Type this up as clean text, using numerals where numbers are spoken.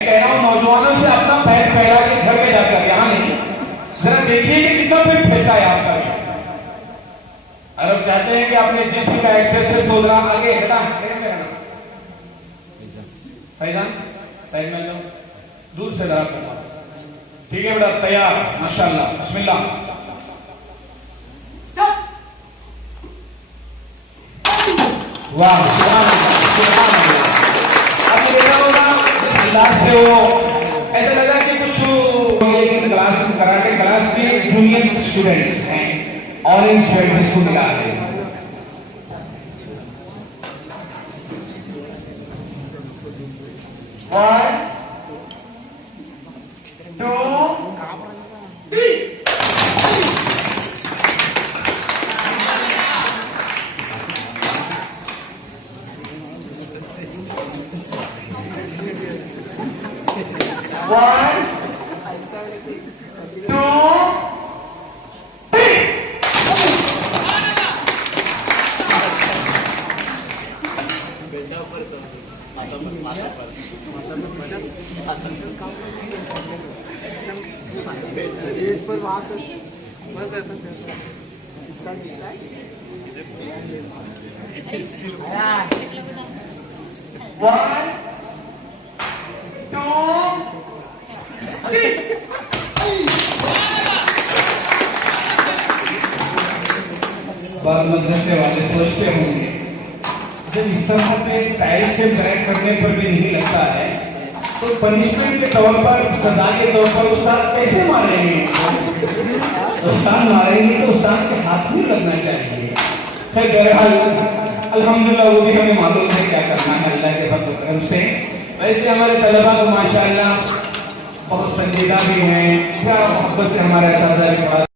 कह रहा हूं नौजवानों से अपना पैर फैला के घर में जाकर, यहां नहीं, जरा देखिए कि कितना पेट फैलता है आपका। अरब चाहते हैं कि अपने जिस्म का एक्सरसाइज हो रहा, आगे हटा फैजान साइड में लो, दूर से जरा करना। ठीक है बेटा, तैयार, माशाल्लाह, बिस्मिल्लाह। वाह, सुभान अल्लाह। अब देखा होगा अंदाज से वो ऐसा लगा कि कुछ क्लास, कराटे क्लास के जूनियर स्टूडेंट्स हैं, ऑरेंज बेल्ट इसको मिला है। One, two, three. One, two, three. एक पर बात One, two, three. बाल मदरसे वाले सोचते होंगे जब इस तरह पे टाइल से ब्रेक करने पर भी नहीं लगता है तो पनिशमेंट के तौर पर, सजा के तौर पर उस्ताद कैसे मारेंगे? उस्ताद मारेंगे तो उस्ताद के हाथ में लगना चाहिए। खैर बहरहाल अल्हम्दुलिल्लाह वो भी हमें मालूम है क्या करना है अल्लाह के फज़ल करम से। वैसे हमारे तलबा को माशाअल्लाह बहुत संजीदा भी हैं, प्यार मोहब्बत से हमारे साथ